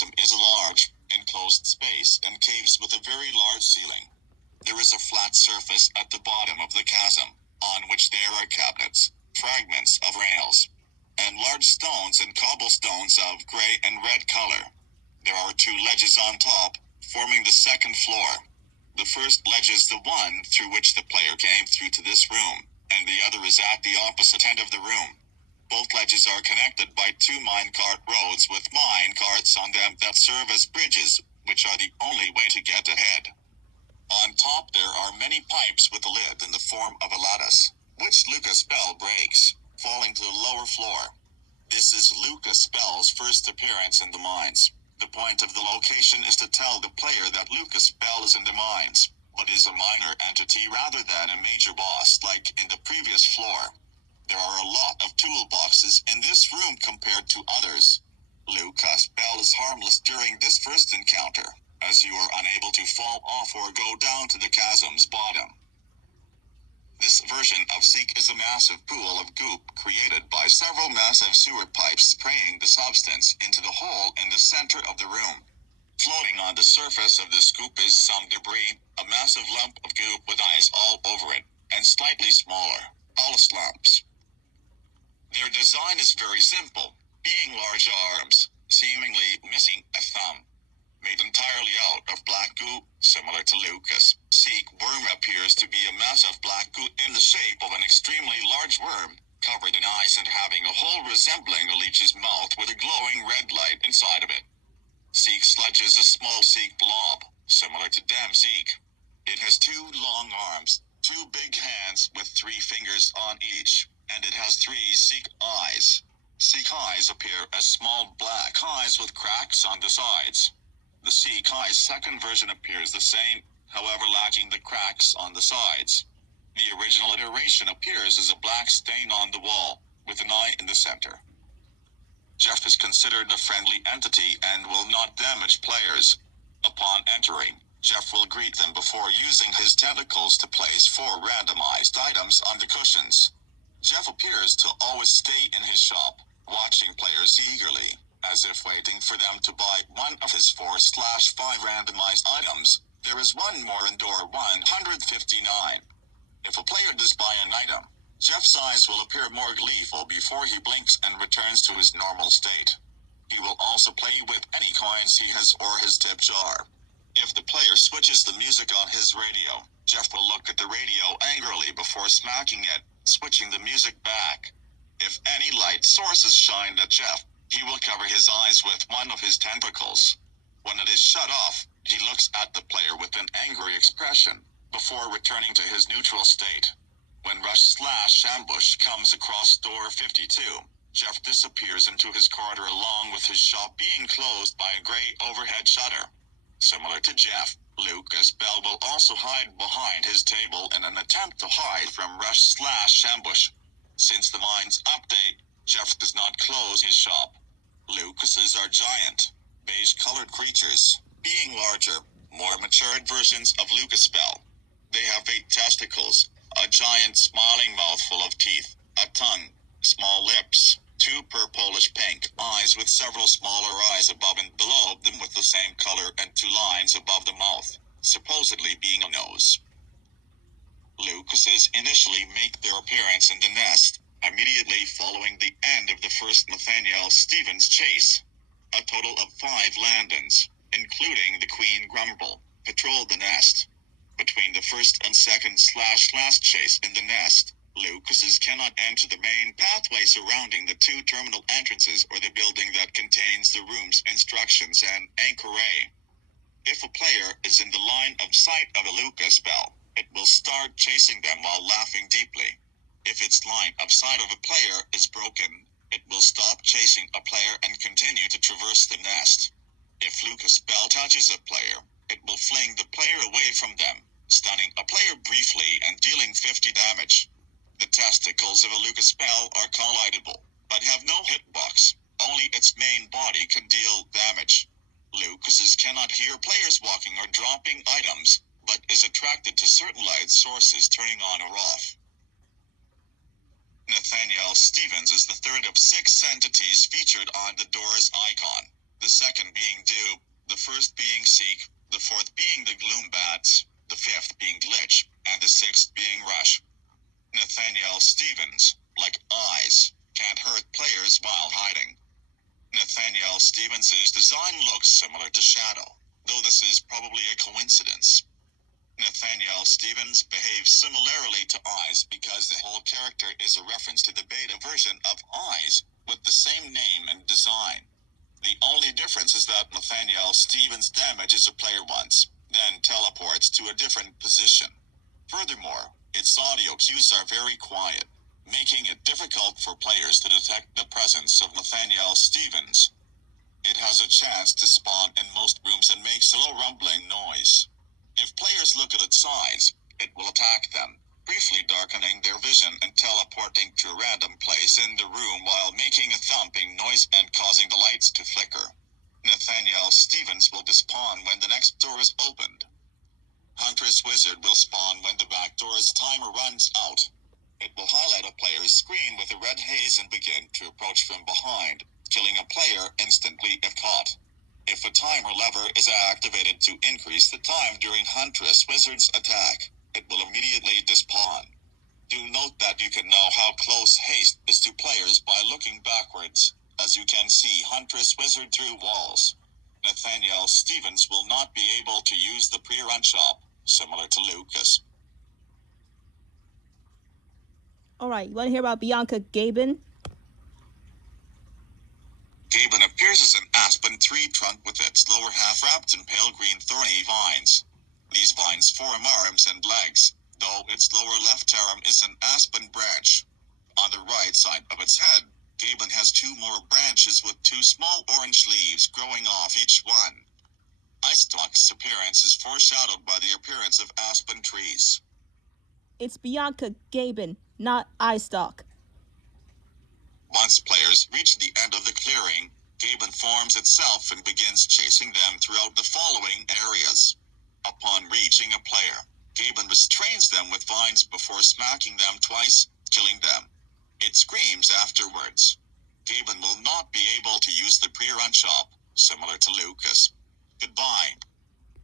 chasm is a large, enclosed space and caves with a very large ceiling. There is a flat surface at the bottom of the chasm, on which there are cabinets, fragments of rails, and large stones and cobblestones of gray and red color. There are two ledges on top, forming the second floor. The first ledge is the one through which the player came through to this room, and the other is at the opposite end of the room. Both ledges are connected by two minecart roads with minecarts on them that serve as bridges, which are the only way to get ahead. On top there are many pipes with a lid in the form of a lattice, which Lucas Bell breaks, falling to the lower floor. This is Lucas Bell's first appearance in the mines. The point of the location is to tell the player that Lucas Bell is in the mines, but is a minor entity rather than a major boss like in the previous floor. There are a lot of toolboxes in this room compared to others. Lucas Bell is harmless during this first encounter, as you are unable to fall off or go down to the chasm's bottom. This version of Seek is a massive pool of goop created by several massive sewer pipes spraying the substance into the hole in the center of the room. Floating on the surface of the scoop is some debris, a massive lump of goop with eyes all over it, and slightly smaller, Alice lumps. Their design is very simple, being large arms, seemingly missing a thumb. Made entirely out of black goo, similar to Lucas. Seek worm appears to be a mass of black goo in the shape of an extremely large worm, covered in eyes and having a hole resembling a leech's mouth with a glowing red light inside of it. Seek sludge is a small Seek blob, similar to Dam Seek. It has two long arms, two big hands with 3 fingers on each, and it has 3 Seek eyes. Seek eyes appear as small black eyes with cracks on the sides. The Seek Eye's second version appears the same, however lacking the cracks on the sides. The original iteration appears as a black stain on the wall, with an eye in the center. Jeff is considered a friendly entity and will not damage players. Upon entering, Jeff will greet them before using his tentacles to place 4 randomized items on the cushions. Jeff appears to always stay in his shop, watching players eagerly, as if waiting for them to buy one of his 4/5 randomized items. There is one more in door 159. If a player does buy an item, Jeff's eyes will appear more gleeful before he blinks and returns to his normal state. He will also play with any coins he has or his tip jar. If the player switches the music on his radio, Jeff will look at the radio angrily before smacking it, switching the music back. If any light sources shine at Jeff, he will cover his eyes with one of his tentacles. When it is shut off, he looks at the player with an angry expression, before returning to his neutral state. When Rush/Ambush comes across door 52, Jeff disappears into his corridor along with his shop being closed by a gray overhead shutter. Similar to Jeff, Lucas Bell will also hide behind his table in an attempt to hide from Rush/Ambush. Since the mines update, Jeff does not close his shop. Lucases are giant, beige-colored creatures, being larger, more matured versions of Lucas Bell. They have 8 testicles, a giant smiling mouth full of teeth, a tongue, small lips, 2 purplish-pink eyes with several smaller eyes above and below them with the same color and 2 lines above the mouth, supposedly being a nose. Lucases initially make their appearance in the nest, immediately following the end of the first Nathaniel Stevens chase. A total of 5 Landons, including the Queen Grumble, patrol the nest. Between the first and second/last chase in the nest, Lucases cannot enter the main pathway surrounding the 2 terminal entrances or the building that contains the room's instructions and anchor A. If a player is in the line of sight of a Lucas Bell, it will start chasing them while laughing deeply. If its line of sight of a player is broken, it will stop chasing a player and continue to traverse the nest. If Lucas Bell touches a player, it will fling the player away from them, stunning a player briefly and dealing 50 damage. The testicles of a Lucas Bell are collidable, but have no hitbox. Only its main body can deal damage. Lucases cannot hear players walking or dropping items, but is attracted to certain light sources turning on or off. Nathaniel Stevens is the third of 6 entities featured on the door's icon. the second being Dew, the first being Seek, the fourth being the Gloom Bats, the fifth being Glitch, and the sixth being Rush. Nathaniel Stevens, like Eyes, can't hurt players while hiding. Nathaniel Stevens' design looks similar to Shadow, though this is probably a coincidence. Nathaniel Stevens behaves similarly to Eyes because the whole character is a reference to the beta version of Eyes, with the same name and design. The only difference is that Nathaniel Stevens damages a player once, then teleports to a different position. Furthermore, its audio cues are very quiet, making it difficult for players to detect the presence of Nathaniel Stevens. It has a chance to spawn in most rooms and makes a low rumbling noise. If players look at its size, it will attack them, briefly darkening their vision and teleporting to a random place in the room while making a thumping noise and causing the lights to flicker. Nathaniel Stevens will despawn when the next door is opened. Huntress Wizard will spawn when the back door's timer runs out. It will highlight a player's screen with a red haze and begin to approach from behind, killing a player instantly if caught. If a timer lever is activated to increase the time during Huntress Wizard's attack, it will immediately despawn. Do note that you can know how close haste is to players by looking backwards, as you can see Huntress Wizard through walls. Nathaniel Stevens will not be able to use the pre-run shop, similar to Lucas. Alright, you want to hear about Bianca Gaben? Gaben appears as an aspen tree trunk with its lower half wrapped in pale green thorny vines. These vines form arms and legs, though its lower left arm is an aspen branch. On the right side of its head, Gaben has two more branches with two small orange leaves growing off each one. Eyestalk's appearance is foreshadowed by the appearance of aspen trees. It's Bianca Gaben, not Eyestalk. Once players reach the end of the clearing, Gaben forms itself and begins chasing them throughout the following areas. Upon reaching a player, Gaben restrains them with vines before smacking them twice, killing them. It screams afterwards. Gaben will not be able to use the pre-run shop, similar to Lucas. Goodbye.